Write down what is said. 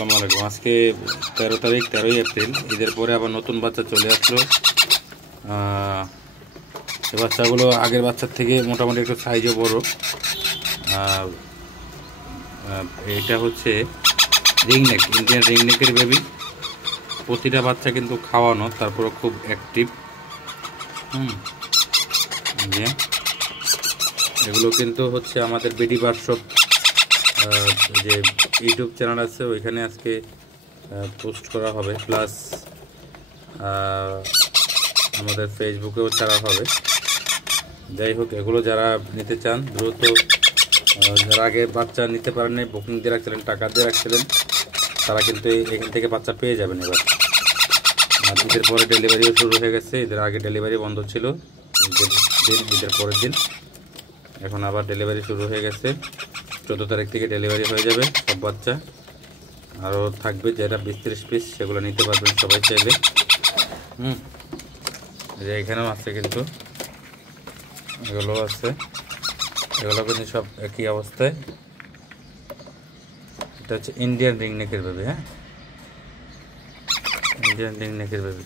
আসসালামু আলাইকুম। আজকে 13 তারিখ, 13ই এপ্রিল। ঈদের পরে আবার নতুন বাচ্চা চলে আসলো। এই বাচ্চাগুলো আগের বাচ্চার থেকে মোটামুটি একটু সাইজও বড়। এটা হচ্ছে রিংনেক, ইন্ডিয়ান রিংনেকের বেবি। প্রতিটা বাচ্চা কিন্তু খাওয়ানো, তারপরে খুব অ্যাক্টিভ। যে এগুলো কিন্তু হচ্ছে আমাদের বিডি বার্ডশপ যে ইউটিউব চ্যানেল আছে, ওইখানে আজকে পোস্ট করা হবে, প্লাস আমাদের ফেসবুকেও ছাড়া হবে। যাই হোক, এগুলো যারা নিতে চান দ্রুত, যারা আগে বাচ্চা নিতে পারেন নাই, বুকিং দিয়ে রাখছিলেন, টাকা দিয়ে রাখছিলেন, তারা কিন্তু এখান থেকে বাচ্চা পেয়ে যাবেন এবার। ঈদের পরে ডেলিভারিও শুরু হয়ে গেছে। ঈদের আগে ডেলিভারি বন্ধ ছিল, ঈদের পরের দিন এখন আবার ডেলিভারি শুরু হয়ে গেছে। 14 তারিখ থেকে ডেলিভারি হয়ে যাবে সব বাচ্চা। আরও থাকবে যেটা 20-30 পিস, সেগুলো নিতে পারবেন সবাই চাইলে। যে এখানেও আছে, কিন্তু এগুলো আছে, এগুলো কিন্তু সব একই অবস্থায়। এটা হচ্ছে ইন্ডিয়ান রিংনেকের বেবি। ইন্ডিয়ান রিংনেকের বেবি।